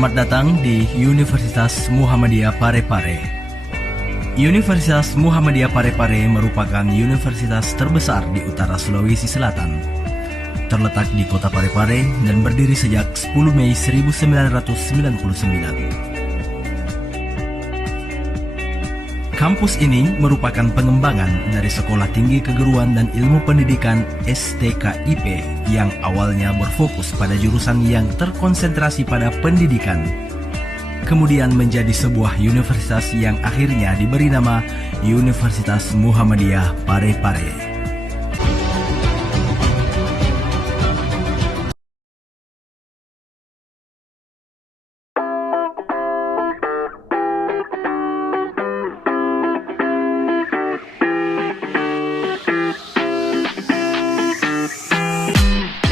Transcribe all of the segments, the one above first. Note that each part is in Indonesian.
Selamat datang di Universitas Muhammadiyah Parepare. Universitas Muhammadiyah Parepare merupakan universitas terbesar di utara Sulawesi Selatan. Terletak di kota Parepare dan berdiri sejak 10 Mei 1999. Kampus ini merupakan pengembangan dari Sekolah Tinggi Keguruan dan Ilmu Pendidikan STKIP yang awalnya berfokus pada jurusan yang terkonsentrasi pada pendidikan. Kemudian menjadi sebuah universitas yang akhirnya diberi nama Universitas Muhammadiyah Parepare.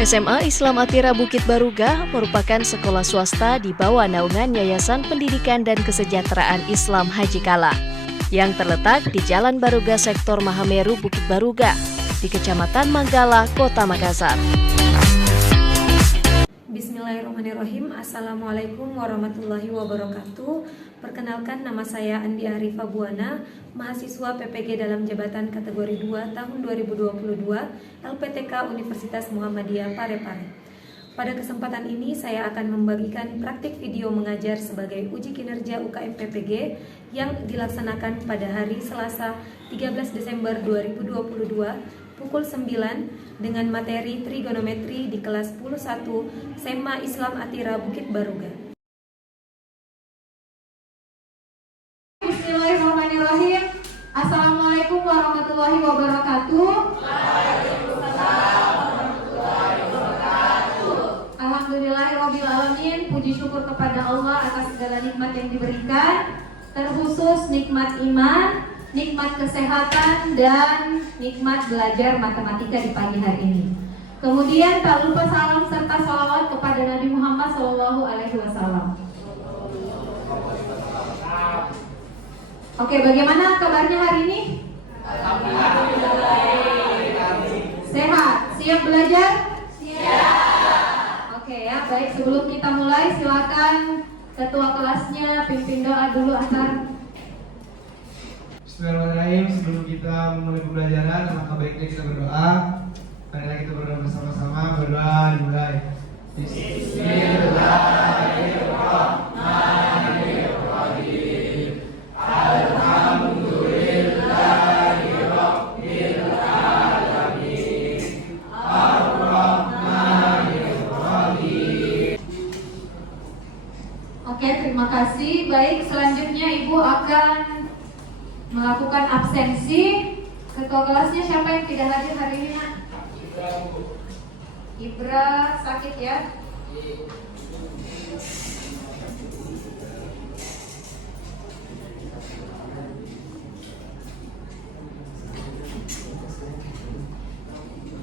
SMA Islam Atira Bukit Baruga merupakan sekolah swasta di bawah naungan Yayasan Pendidikan dan Kesejahteraan Islam Haji Kala yang terletak di Jalan Baruga Sektor Mahameru Bukit Baruga di Kecamatan Manggala, Kota Makassar. Bismillahirrahmanirrahim. Assalamualaikum warahmatullahi wabarakatuh. Perkenalkan, nama saya Andi Arifa Buana, mahasiswa PPG dalam jabatan kategori 2 tahun 2022 LPTK Universitas Muhammadiyah Parepare. Pada kesempatan ini saya akan membagikan praktik video mengajar sebagai uji kinerja UKM PPG yang dilaksanakan pada hari Selasa 13 Desember 2022 pukul 9 dengan materi trigonometri di kelas 10-1 SMA Islam Atira Bukit Baruga. Bismillahirrahmanirrahim. Assalamualaikum warahmatullahi wabarakatuh. Alhamdulillahirrahmanirrahim. Puji syukur kepada Allah atas segala nikmat yang diberikan, terkhusus nikmat iman, nikmat kesehatan, dan nikmat belajar matematika di pagi hari ini. Kemudian tak lupa salam serta salawat kepada Nabi Muhammad SAW. Oke, bagaimana kabarnya hari ini? Sehat? Siap belajar? Siap. Oke ya, baik. Sebelum kita mulai, silakan ketua kelasnya pimpin doa dulu, Atar. Bismillahirrahmanirrahim. Sebelum kita memulai pembelajaran, maka baiknya kita berdoa. Marilah kita berdoa bersama-sama. Berdoa dimulai. Bismillahirrahmanirrahim. Alhamdulillahirabbil alamin. Ar-Rahmanir-Rahim. Oke, terima kasih. Baik, selanjutnya Ibu akan melakukan absensi. Ketua kelasnya siapa yang tidak hadir hari ini, Nak? Ibra sakit ya?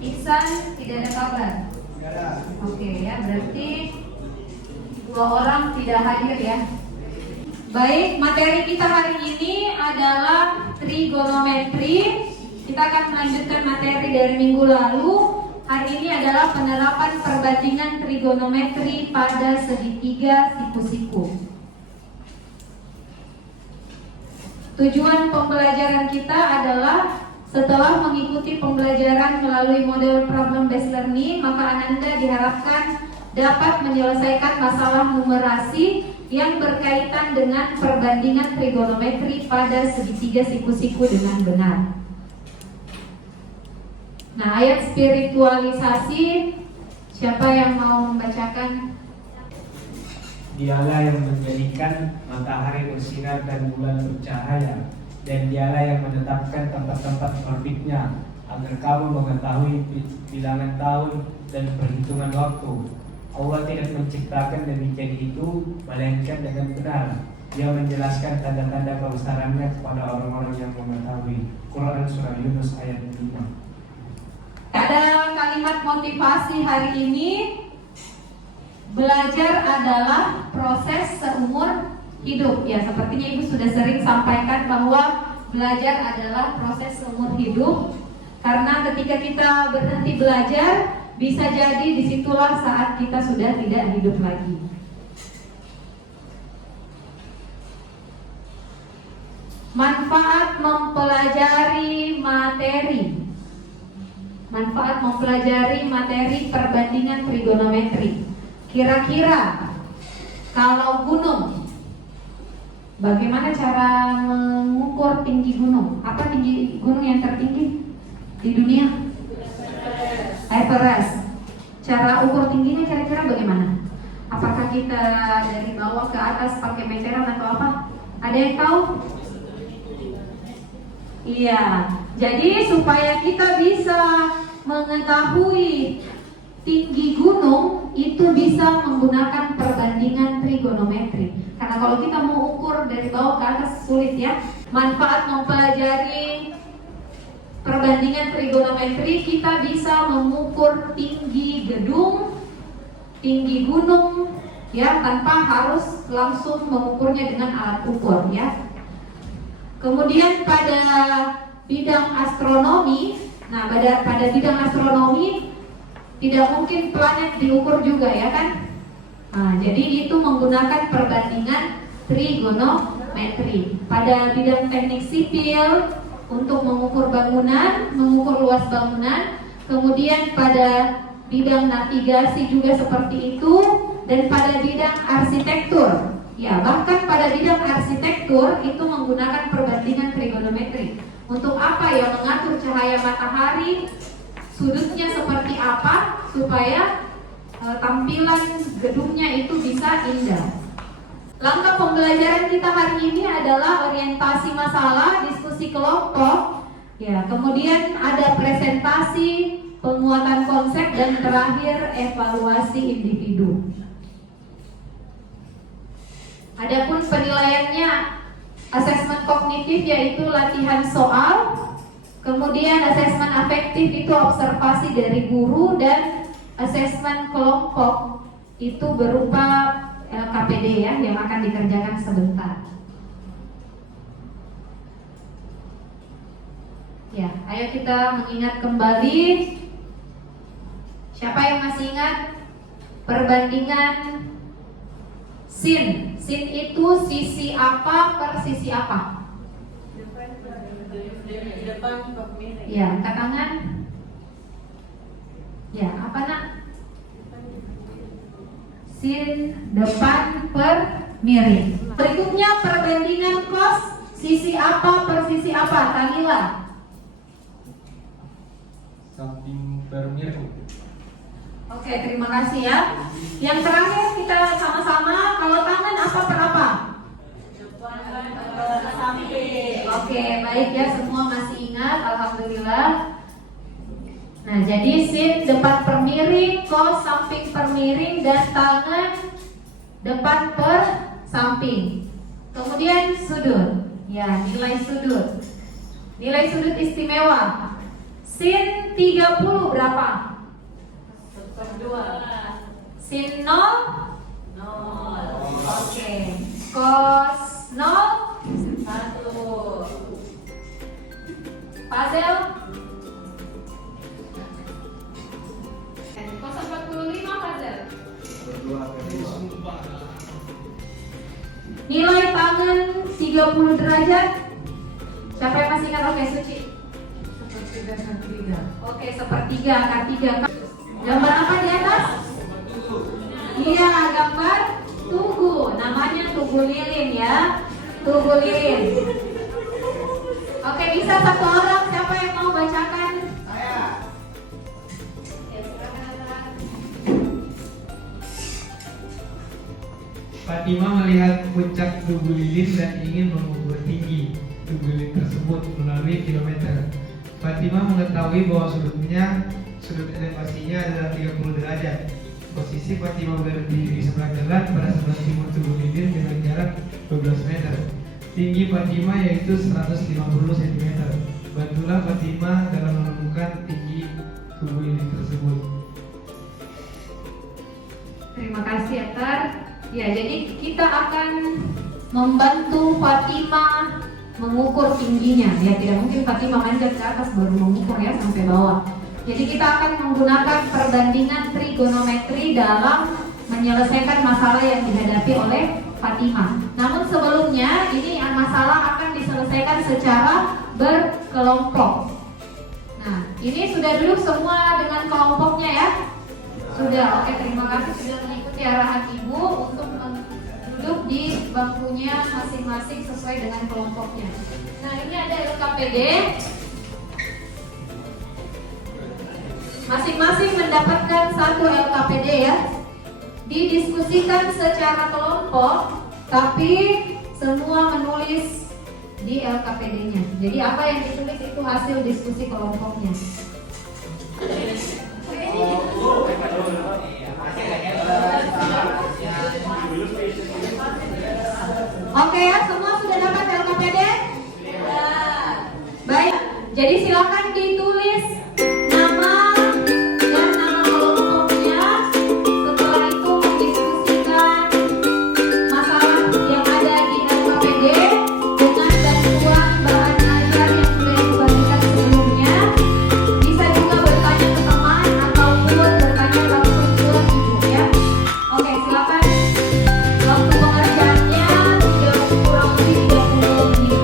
Ihsan tidak ada kabar? Oke ya, berarti 2 orang tidak hadir ya. Baik, materi kita hari ini adalah trigonometri. Kita akan melanjutkan materi dari minggu lalu. Hari ini adalah penerapan perbandingan trigonometri pada segitiga siku-siku. Tujuan pembelajaran kita adalah setelah mengikuti pembelajaran melalui model problem based learning, maka Ananda diharapkan dapat menyelesaikan masalah numerasi yang berkaitan dengan perbandingan trigonometri pada segitiga siku-siku dengan benar. Nah, ayat spiritualisasi, siapa yang mau membacakan? Dialah yang menjadikan matahari bersinar dan bulan bercahaya, dan dialah yang menetapkan tempat-tempat orbitnya, agar kamu mengetahui bilangan tahun dan perhitungan waktu. Allah tidak menciptakan demikian itu, melainkan dengan benar. Dia menjelaskan tanda-tanda kebesarannya kepada orang-orang yang mengetahui. Quran Surah Yunus ayat 5. Ada kalimat motivasi hari ini. Belajar adalah proses seumur hidup. Ya, sepertinya Ibu sudah sering sampaikan bahwa belajar adalah proses seumur hidup. Karena ketika kita berhenti belajar, bisa jadi disitulah saat kita sudah tidak hidup lagi. Manfaat mempelajari materi. Manfaat mempelajari materi perbandingan trigonometri. Kira-kira kalau gunung, bagaimana cara mengukur tinggi gunung? Apa tinggi gunung yang tertinggi di dunia? Everest. Cara ukur tingginya kira-kira bagaimana? Apakah kita dari bawah ke atas pakai meteran atau apa? Ada yang tahu? Iya, jadi supaya kita bisa mengetahui tinggi gunung itu bisa menggunakan perbandingan trigonometri. Karena kalau kita mau ukur dari bawah ke atas sulit ya. Manfaat mempelajari perbandingan trigonometri, kita bisa mengukur tinggi gedung, tinggi gunung ya, tanpa harus langsung mengukurnya dengan alat ukur ya. Kemudian pada bidang astronomi, nah pada bidang astronomi tidak mungkin planet diukur juga ya kan? Nah, jadi itu menggunakan perbandingan trigonometri. Pada bidang teknik sipil untuk mengukur bangunan, mengukur luas bangunan. Kemudian pada bidang navigasi juga seperti itu, dan pada bidang arsitektur. Ya, bahkan pada bidang arsitektur itu menggunakan perbandingan trigonometri. Untuk apa ya? Mengatur cahaya matahari, sudutnya seperti apa supaya tampilan gedungnya itu bisa indah. Langkah pembelajaran kita hari ini adalah orientasi masalah, diskusi kelompok. Ya, kemudian ada presentasi, penguatan konsep, dan terakhir evaluasi individu. Adapun penilaiannya asesmen kognitif yaitu latihan soal, kemudian asesmen afektif itu observasi dari guru, dan asesmen kelompok itu berupa KPD ya yang akan dikerjakan sebentar. Ya, ayo kita mengingat kembali. Siapa yang masih ingat perbandingan sin? Sin itu sisi apa per sisi apa? Depan per miring. Ya, angkat tangan. Ya, apa nak? Sin depan per miring. Berikutnya perbandingan cos, sisi apa per sisi apa? Kamila. Samping per miring. Oke, terima kasih ya. Yang terakhir kita sama-sama, kalau tangan apa per apa? Oke, baik ya, semua masih ingat, alhamdulillah. Nah, jadi sin depan per miring, cos samping per miring, dan tangan depan per samping. Kemudian sudut. Ya, nilai sudut. Nilai sudut istimewa. Sin 30 berapa? Sin 0? 0. Oke. Cos 0? 1. Pasel? Cos 45 pasel? Nilai tangan 30 derajat. Siapa yang masih ingat? Oke, Suci. Oke, sepertiga, angka 3. Gambar apa di atas? Iya, gambar tugu. Namanya tugu lilin ya. Tugu lilin. Oke, bisa satu orang. Siapa yang mau bacakan? Saya. Fatimah melihat puncak tugu lilin dan ingin mengukur tinggi tugu lilin tersebut melalui kilometer. Fatimah mengetahui bahwa sudut elevasinya adalah 30 derajat. Posisi Fatimah berdiri di sebelah jalan pada sebelah timur tugu lilin dengan jarak 12 meter. Tinggi Fatimah yaitu 150 cm. Bantulah Fatimah dalam menemukan tinggi tugu lilin tersebut. Terima kasih Atar. Ya, jadi kita akan membantu Fatimah mengukur tingginya. Ya, tidak mungkin Fatimah manjat ke atas baru mengukur ya sampai bawah. Jadi kita akan menggunakan perbandingan trigonometri dalam menyelesaikan masalah yang dihadapi oleh Fatimah. Namun sebelumnya ini masalah akan diselesaikan diselesaikan secara berkelompok. Nah, ini sudah duduk semua dengan kelompoknya ya? Sudah, oke, terima kasih sudah mengikuti arahan Ibu untuk duduk di bangkunya masing-masing sesuai dengan kelompoknya. Nah, ini ada LKPD. Masing-masing mendapatkan satu LKPD ya. Didiskusikan secara kelompok, tapi semua menulis di LKPD-nya. Jadi apa yang ditulis itu hasil diskusi kelompoknya. Oke ya, semua sudah dapat LKPD? Baik, jadi silakan ditulis nama dan nama kelompoknya. Setelah itu mendiskusikan masalah yang ada di LKPD dengan bantuan bahan ajar yang sudah dibagikan sebelumnya. Bisa juga bertanya ke teman ataupun bertanya langsung ke Ibu ya. Oke, silakan. Waktu pengerjaannya kurang lebih 30 menit.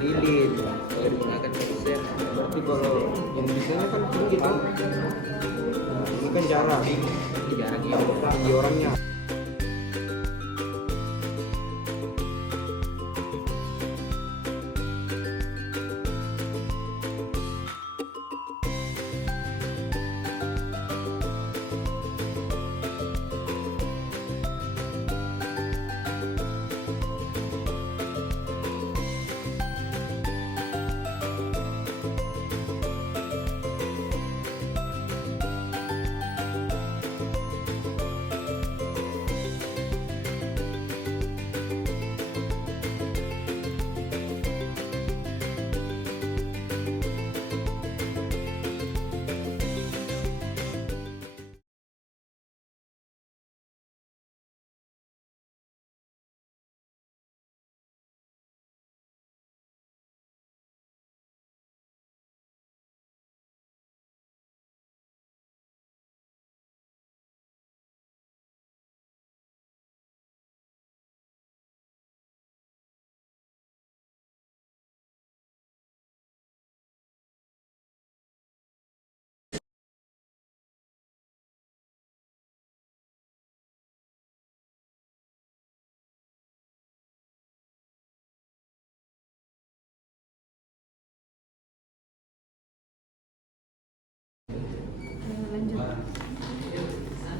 lilin kalau digunakan persen berarti kalau yang di sana kan tinggi tuh ini kan jarak tinggi orangnya.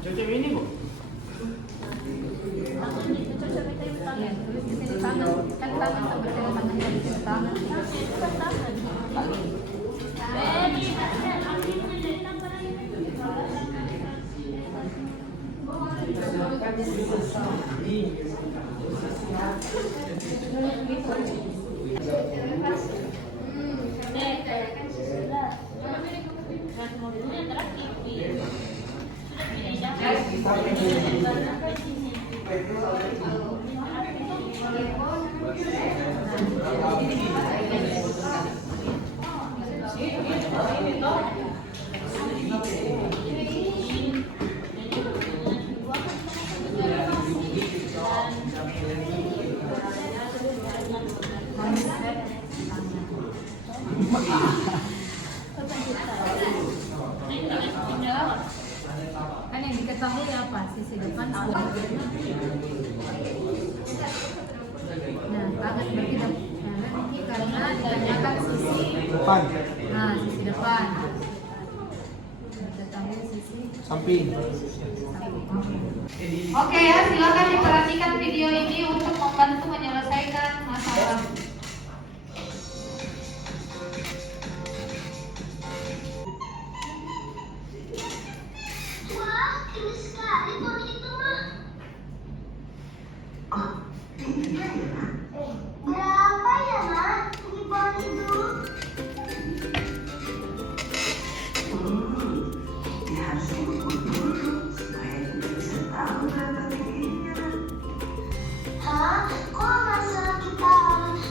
Cocok ini Bu? Kan yang diketahui apa? Sisi depan, sebelah nah, banget berarti nanti karena ditanyakan sisi Depan, nah, sisi depan. Diketahui sisi samping. Oke ya, silakan diperhatikan video ini untuk membantu menyelesaikan masalah. Wah, tinggi sekali pohon itu mah. Oh, tingginya ya, Mak? Berapa ya, Mak, tinggi pohon itu? Ya harus diukur dulu supaya kita bisa tahu berapa tingginya. Hah? Kok masalah kita harus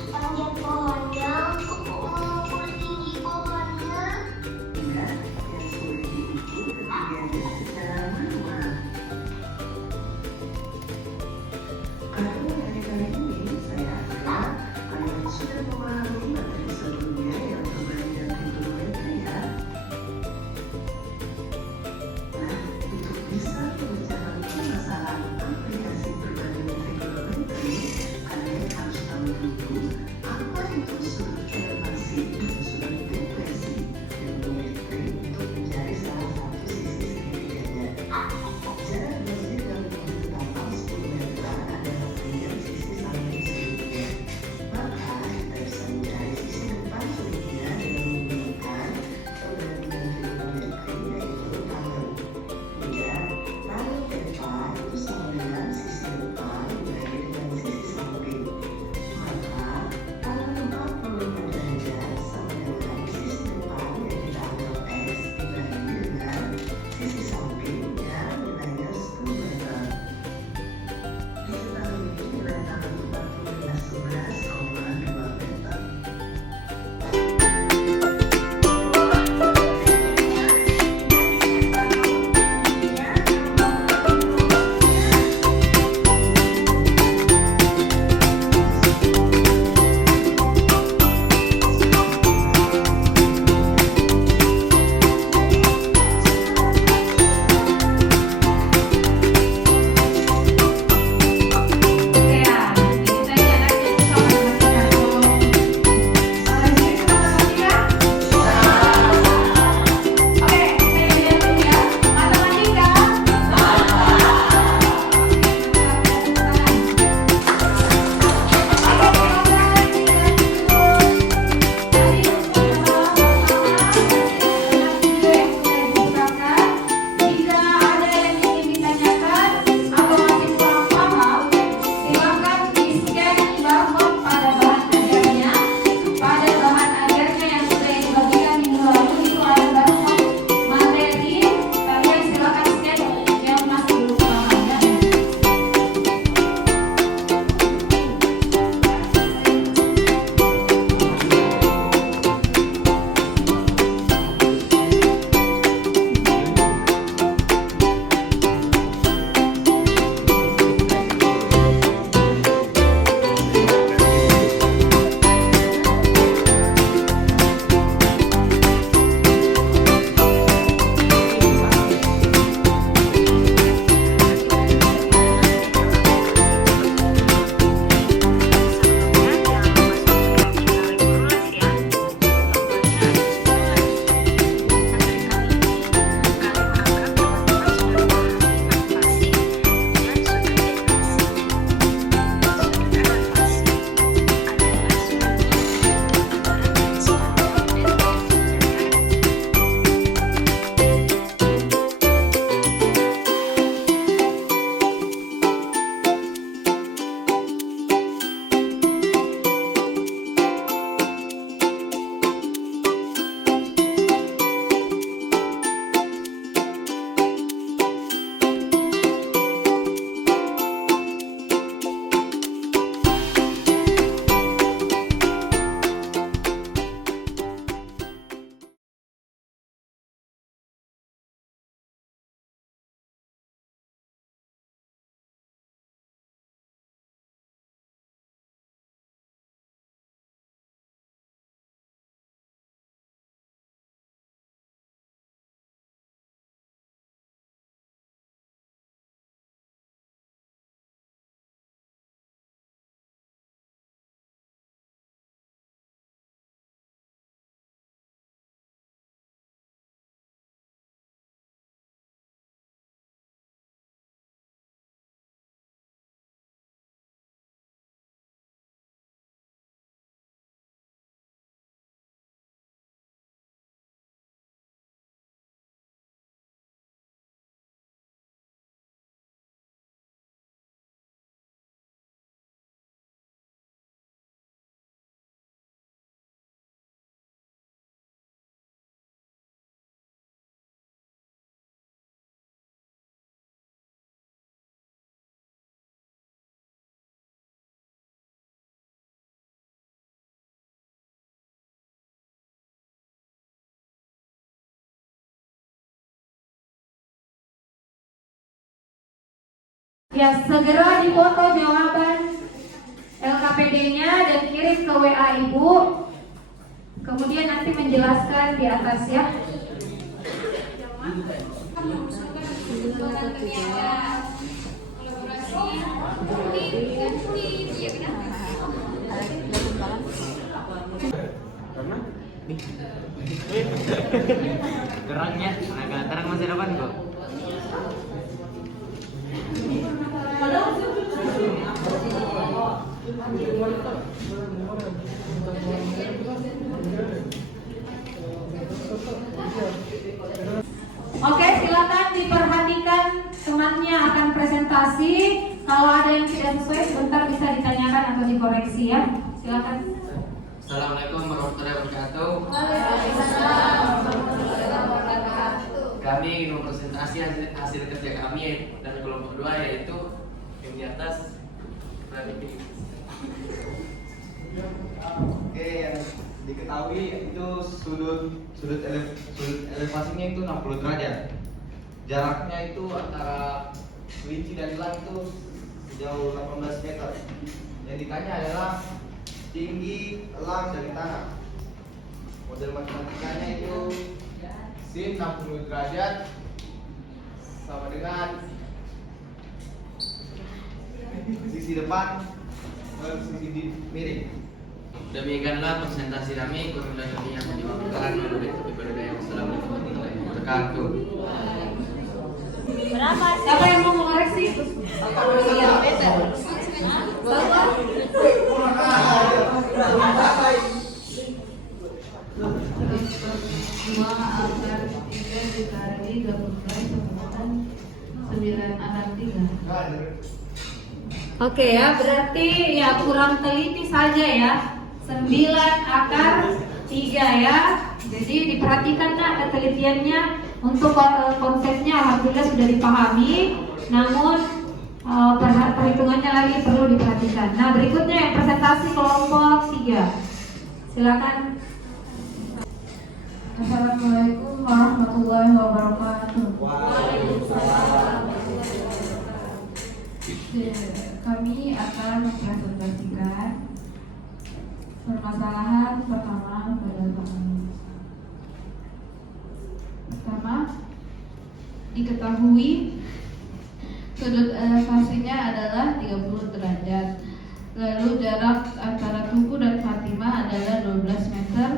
Ya, segera difoto jawaban LKPD-nya dan kirim ke WA Ibu. Kemudian nanti menjelaskan di atas ya. Gerangnya agak terang masih depan kok. Oke, silakan diperhatikan temannya akan presentasi. Kalau ada yang tidak sesuai sebentar bisa ditanyakan atau dikoreksi ya. Silakan. Assalamualaikum warahmatullahi wabarakatuh. Kami ingin mempresentasi hasil kerja kami dari kelompok 2 yaitu yang di atas. Oke, yang diketahui itu sudut elevasinya itu 60 derajat. Jaraknya itu antara kelinci dan elang itu sejauh 18 meter. Yang ditanya adalah tinggi elang dari tanah. Model matematikanya itu sin 60 derajat sama dengan sisi depan ke sisi miring. Demikianlah presentasi kami. Kurang lebih yang dimaafkan. Wassalamualaikum warahmatullahi wabarakatuh. Siapa yang mau mengoreksi? Dua akar 3 dikali gabungkan semuanya 9 akar 3. Oke ya, berarti ya kurang teliti saja ya. 9 akar 3 ya. Jadi diperhatikan nak ketelitiannya. Untuk konsepnya alhamdulillah sudah dipahami. Namun perhitungannya lagi perlu diperhatikan. Nah, berikutnya yang presentasi kelompok 3. Silakan. Assalamualaikum warahmatullahi wabarakatuh. Kami akan mempresentasikan permasalahan pertama pada kami. Pertama, diketahui sudut elevasinya adalah 30 derajat. Lalu jarak antara Tugu dan Fatimah adalah 12 meter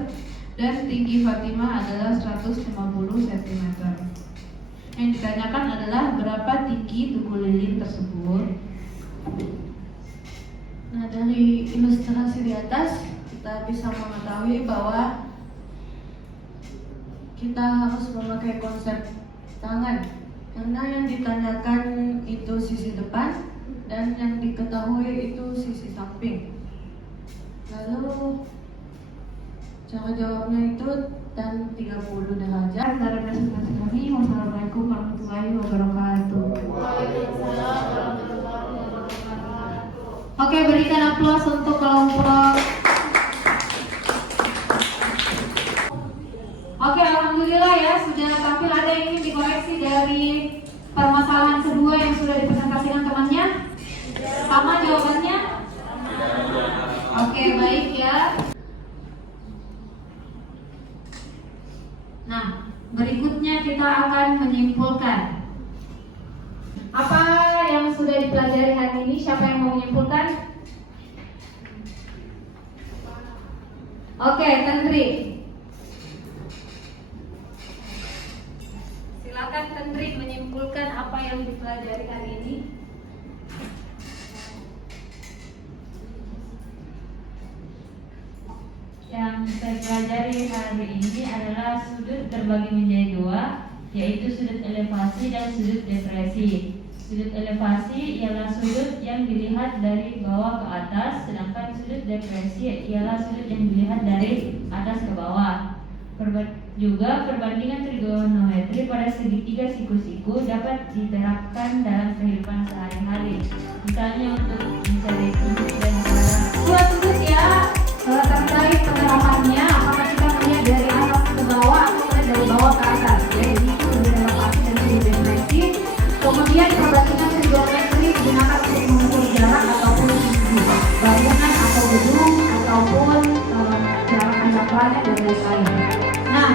dan tinggi Fatimah adalah 150 cm. Yang ditanyakan adalah berapa tinggi Tugu Lilin tersebut. Nah, dari ilustrasi di atas kita bisa mengetahui bahwa kita harus memakai konsep tangan karena yang ditanyakan itu sisi depan dan yang diketahui itu sisi samping. Lalu cara jawabnya itu tan 30 derajat. Dari presentasi kami, wassalamualaikum warahmatullahi wabarakatuh. Oke, berikan aplaus untuk kelompok. Oke, alhamdulillah ya sudah tampil. Ada yang ingin dikoreksi dari permasalahan kedua yang sudah dipresentasikan temannya? Sama jawabannya? Oke, baik ya. Nah, berikutnya kita akan menyimpulkan apa yang sudah dipelajari hari ini. Siapa yang mau menyimpulkan? Oke, Tendri. Silakan Tendri menyimpulkan apa yang dipelajari hari ini. Yang saya pelajari hari ini adalah sudut terbagi menjadi 2, yaitu sudut elevasi dan sudut depresi. Sudut elevasi ialah sudut yang dilihat dari bawah ke atas, sedangkan sudut depresi ialah sudut yang dilihat dari atas ke bawah. Juga perbandingan trigonometri pada segitiga siku-siku dapat diterapkan dalam kehidupan sehari-hari. Misalnya untuk mencari sudut dan Dua sudut ya, terkait penerapannya apakah kita melihat dari atas ke bawah atau melihat dari bawah ke atas ya. Jadi itu sudut elevasi dan sudut depresi. Kemudian perbandingan trigonometri selesai. Nah,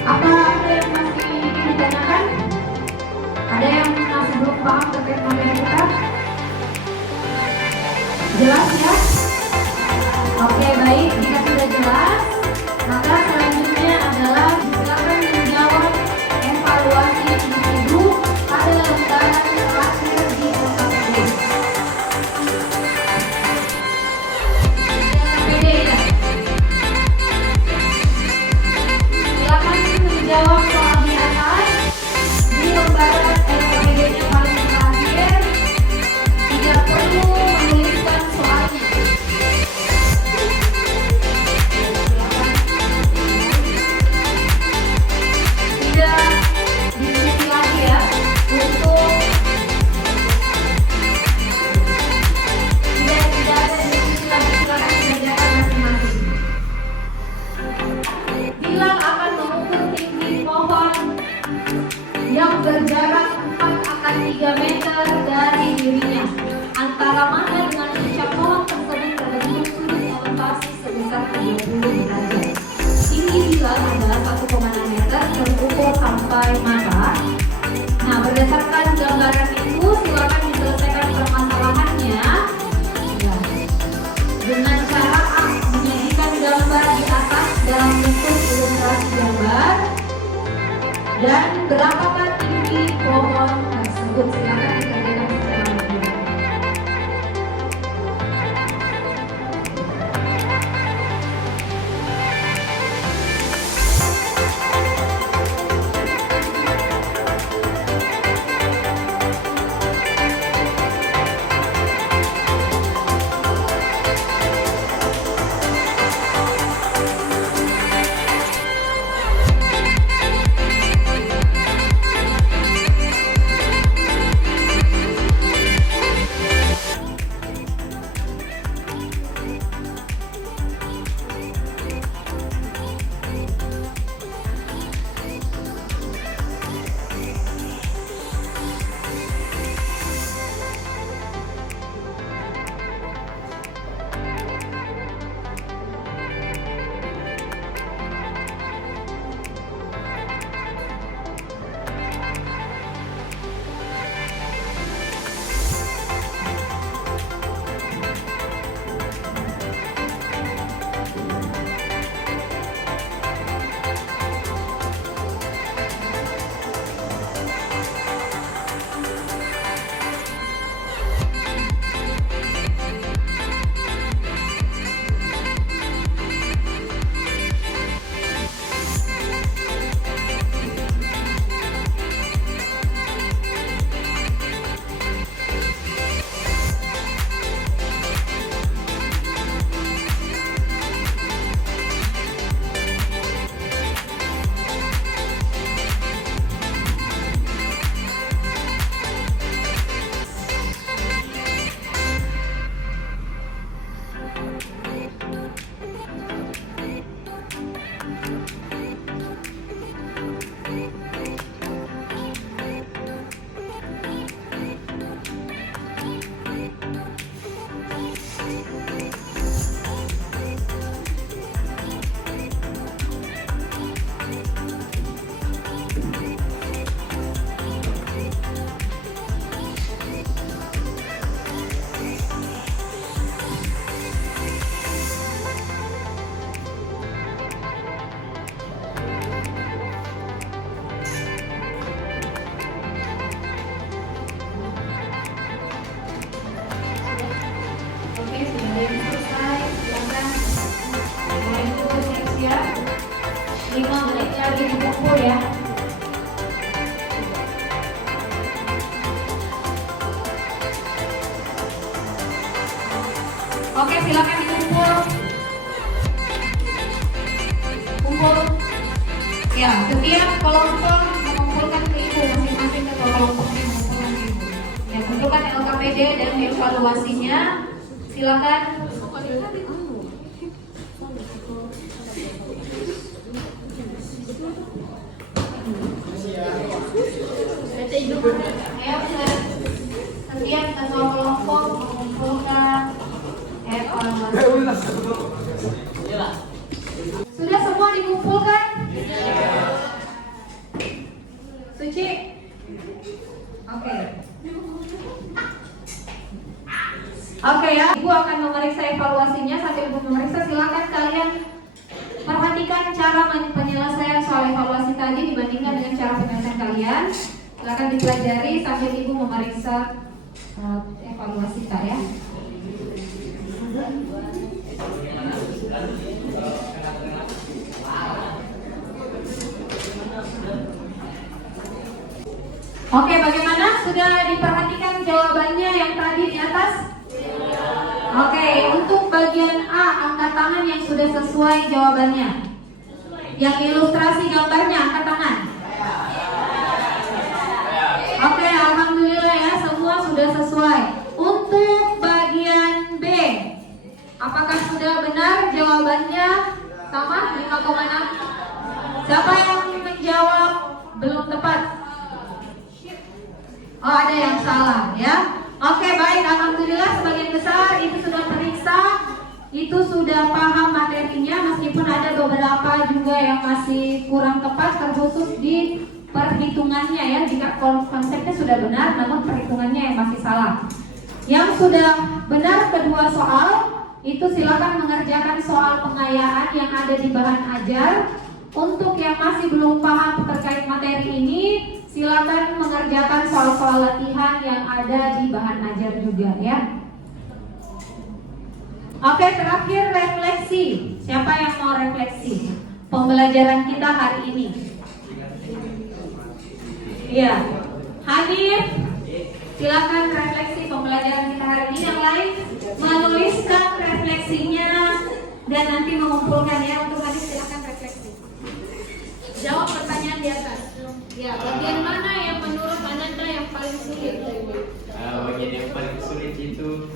apa ada yang masih ingin ditanyakan? Ada yang masih belum paham terkait materi kita? Jelas ya? Oke, baik. Jika sudah jelas, maka selanjutnya adalah silakan menjawab evaluasi individu pada lembaran terakhir di LKPD. LKPD ya. Silakan menjawab soal di atas di lembaran LKPD-nya paling terakhir. Tidak perlu menuliskan soalnya. Tidak diskusi lagi ya untuk tidak ada diskusi lagi, silakan dikerjakan masing-masing. Bilang akan mengukur tinggi pohon yang berjarak 4-3 meter dari dirinya. Antara mana dengan puncak pohon tersebut terbentuk sudut elevasi sebesar 30 derajat. Tinggi bilang adalah 1,6 meter terukur sampai mata. Nah, berdasarkan gambaran itu silakan diselesaikan permasalahannya ya, dengan cara menyajikan gambar di atas dalam bentuk ilustrasi gambar dan berapakah tinggi pohon tersebut. Silakan dikerjakan secara mandiri. ya. Oke, silakan dikumpul. Kumpul. Ya, setiap kelompok mengumpulkan ke ibu, masing-masing ketua kelompoknya mengumpulkan ke ibu. Ya, kumpulkan LKPD dan evaluasinya. Silakan. Ya, setiap ketua kelompok mengumpulkan evaluasi. Ci? Oke. Oke ya, Ibu akan memeriksa evaluasinya. Sambil Ibu memeriksa, silakan kalian perhatikan cara penyelesaian soal evaluasi tadi dibandingkan dengan cara penyelesaian kalian. Silakan dipelajari sambil Ibu memeriksa evaluasi kita ya. Oke, bagaimana? Sudah diperhatikan jawabannya yang tadi di atas? Oke, untuk bagian A, angkat tangan yang sudah sesuai jawabannya. Yang ilustrasi gambarnya, angkat tangan. Oke, alhamdulillah ya, semua sudah sesuai. Untuk bagian B, apakah sudah benar jawabannya sama 5,6? Siapa yang menjawab belum tepat? Oh, ada yang salah ya. Oke, baik, alhamdulillah sebagian besar itu sudah periksa, itu sudah paham materinya, meskipun ada beberapa juga yang masih kurang tepat, terkhusus di perhitungannya ya. Jika konsepnya sudah benar, namun perhitungannya yang masih salah. Yang sudah benar kedua soal, itu silakan mengerjakan soal pengayaan yang ada di bahan ajar. Untuk yang masih belum paham terkait materi ini, silakan mengerjakan soal-soal latihan yang ada di bahan ajar juga ya. Oke, terakhir refleksi. Siapa yang mau refleksi pembelajaran kita hari ini? Iya, Hanif, silakan refleksi pembelajaran kita hari ini. Yang lain menuliskan refleksinya dan nanti mengumpulkan ya. Untuk Hanif silakan refleksi. Jawab pertanyaan di atas. Ya, bagian mana yang menurut Ananda yang paling sulit? Bagian yang paling sulit itu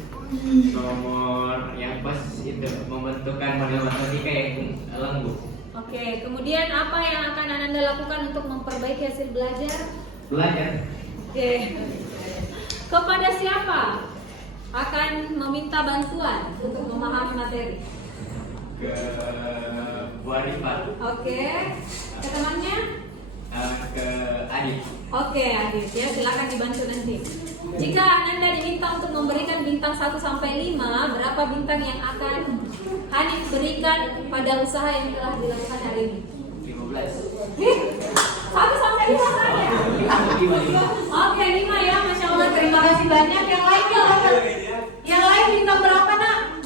nomor yang pas itu membentukkan model matematika yang lembut. Oke, kemudian apa yang akan Ananda lakukan untuk memperbaiki hasil belajar? Belajar. Oke. Kepada siapa akan meminta bantuan untuk memahami materi? Ke Bu Arifah. Oke. Ke temannya? Ke Adit. Oke, Adit ya, silakan dibantu nanti. Jika Ananda diminta untuk memberikan bintang 1 sampai 5, berapa bintang yang akan Hanif berikan pada usaha yang telah dilakukan hari ini? 15. 1 sampai 5 saja. Oke, 5 ya, Masya Allah, terima kasih banyak. Yang lain berapa? Yang lain bintang berapa, nak?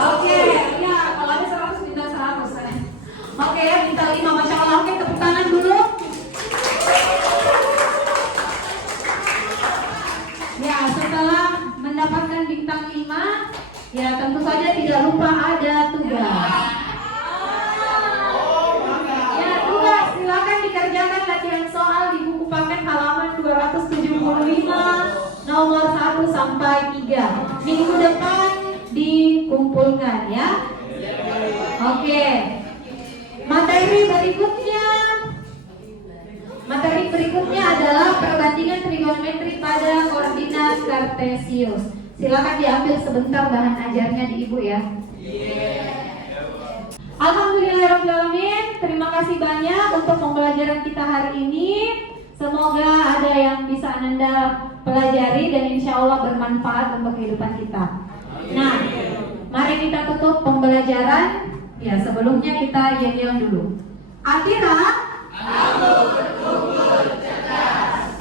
Oke, ya, kalau ada 100 bintang 100. Oke ya, bintang 5, Masya Allah. Oke, tepuk tangan dulu. Ya, setelah mendapatkan bintang 5, ya tentu saja tidak lupa ada tugas. Ya, tugas silakan dikerjakan latihan soal di buku paket halaman 275 nomor 1 sampai 3. Minggu depan dikumpulkan ya. Oke. Materi berikutnya adalah perbandingan trigonometri pada koordinat kartesius. Silakan diambil sebentar bahan ajarnya di Ibu ya. Alhamdulillahirobbilalamin. Terima kasih banyak untuk pembelajaran kita hari ini. Semoga ada yang bisa Ananda pelajari dan insya Allah bermanfaat untuk kehidupan kita. Nah, mari kita tutup pembelajaran. Ya, sebelumnya kita yel-yel dulu. Akhirat, aku bertumbuh cerdas.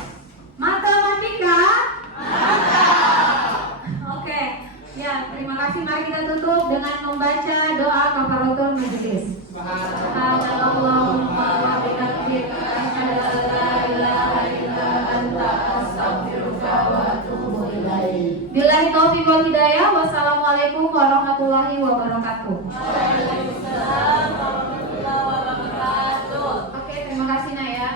Matematika, mantap. Oke, ya terima kasih. Mari kita tutup dengan membaca doa kafaratul majlis. Subhanallahumma wa bihamdika asyhadu an la ilaha illa anta astaghfiruka wa atubu ilaik. Billahi taufiq wal hidayah. Wassalamualaikum warahmatullahi wabarakatuh. Oke, terima kasih Naya.